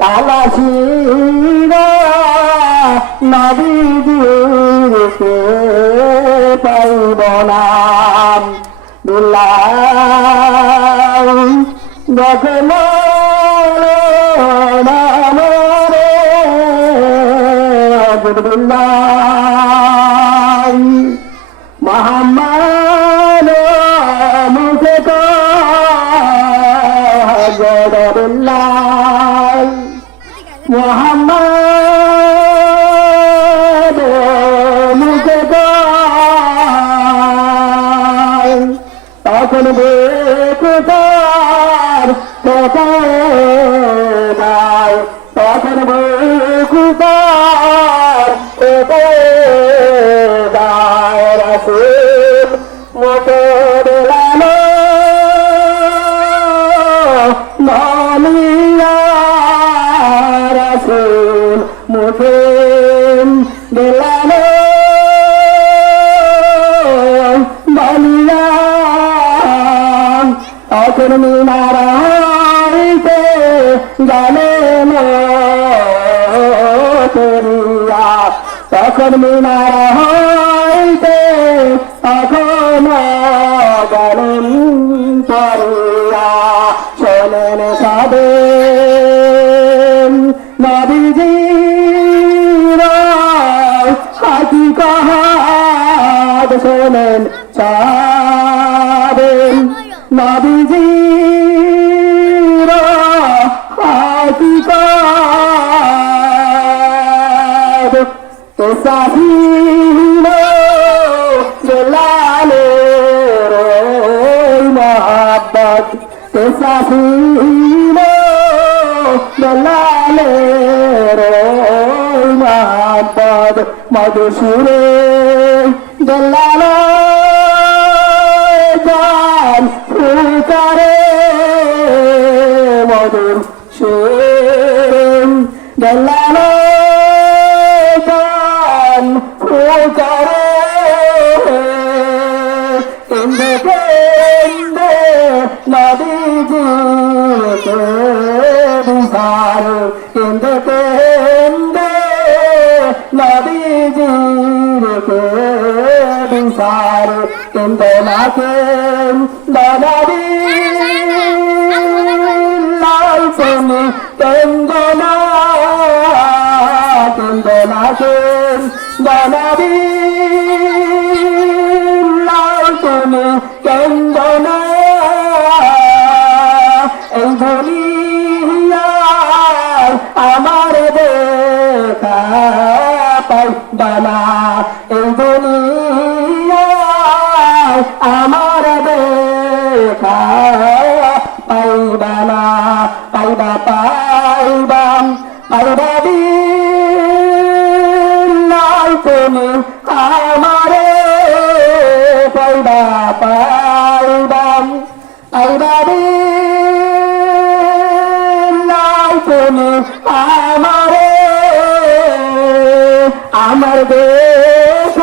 তালাশিরা নবীজিকে পাইব না বিল্লাহ দেখে নামরে গড়বিল্লাহ মোহাম্মদ তখন বেকুতার কোথায় মালিয়া রাসুল মুখে বেলানো মালিয়া তখন মিনারাইতে করিয়া তখন মিনারাইতে কাহাদ শোনেন চাবেন নবীজি কাহাদ সাহিল জলালে মোহাম্মদ সাহিল জলালে মোহাম্মদ মধুসুরে জলালো গান ফুকারে মধুর বিহার কেন্দ্রে কেন্দ্রে নদীজি বিহার কেন্দ্র নাকে নদী লাল তুমি কেন্দ্র না কেন্দ্র, নাকে নদী আমার দেখা দুনিয়ার আমার দেখা পাইবা পাইবাম পাইবা। তুমি আমারে আমার দেশ